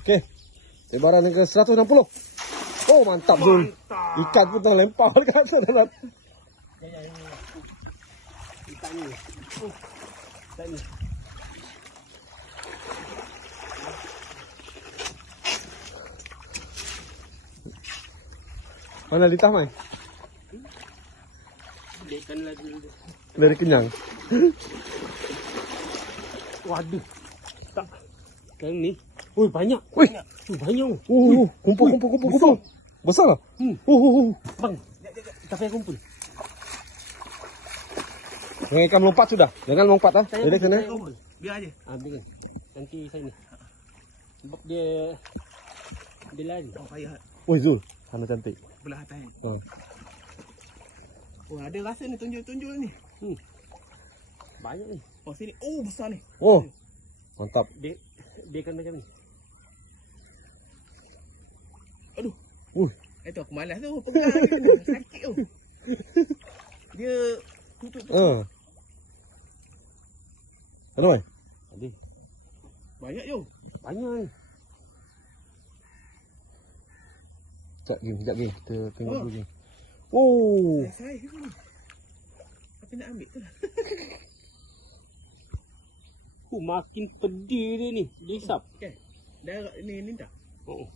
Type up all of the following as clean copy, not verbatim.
Okey. Lebaran yang ke 160. Oh, mantap Zul. Ikan pun tengah lempar dekat atas dalam. Ikan ni. Ikan ni. Mana litah mai? Ikan lagi. Dari kenyang. Waduh. Tak. Yang ni. Oi, banyak. Wih. Banyak. Kumpul. Besar lah. Bang. Tak payah kumpul. Jangan ikan melompat sudah. Jangan melompat lah. Jadi sana. Biar aja. Ambil. Nanti saya ni. Sebab dia lari. Oh, payah. Oi Zul, sana cantik. Belah atas. Oh, ada rasa ni tunjul-tunjul ni. Banyak ni. Oh, sini. Oh, besar ni. Oh. Mantap. Dia kan macam ni. Aduh. Itu aku malas tu pegang. Sakit tu. Dia tutup. Mana mai? Ada. Banyak je. Banyak ni. Sekejap lagi. Kita tengok dulu ni. Oh. Saya ke ni? Apa nak ambil tu lah. Makin pedih dia ni. Dia isap. Okay. Dah ni tak? Oh.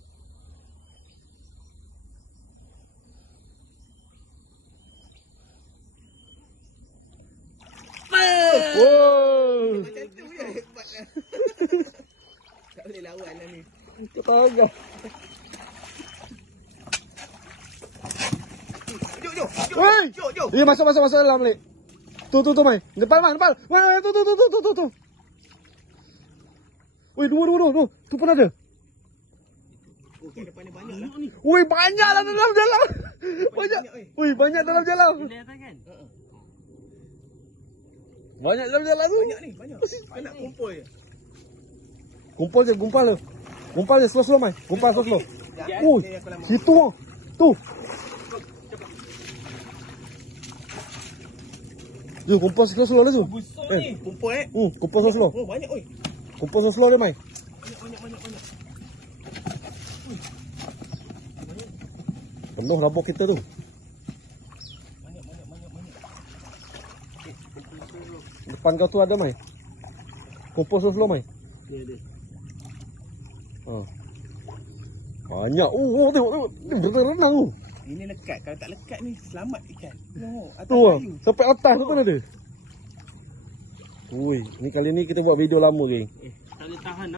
Wow. Macam tu je hebat lah. Tak boleh lawan lah ni. Kau tahu ke? Jom. Iya, masuk dalam balik. Tu mai. Depan. Mai, tu. Wih, dua. Tu pun ada. Okey, depan ni banyak lah. Wih, banyak lah dalam jalan. Banyak. Wih, banyak dalam jalan. Dia atas kan? Banyak dalam jalan tu. Banyak. Kau nak kumpul je. Gumpal je, slow mai. Gumpal slow. Ui, situ. Tu. Jom, kumpul slow lah tu. Besar ni. Kumpul kumpul slow. Oh, banyak oi. Kumpul slow dia mai. Banyak. Penuh labuk kita tu. Banyak. Depan kau tu ada mai. Kumpul slow mai. Ni ada. Banyak. Tengok. Dia berenang tu. Ini lekat. Kalau tak lekat ni selamat ikan. Tengok atas Tu kayu. sampai atas tu pun ada. Ui, ni kali ni kita buat video lama geng. Tak boleh tahan.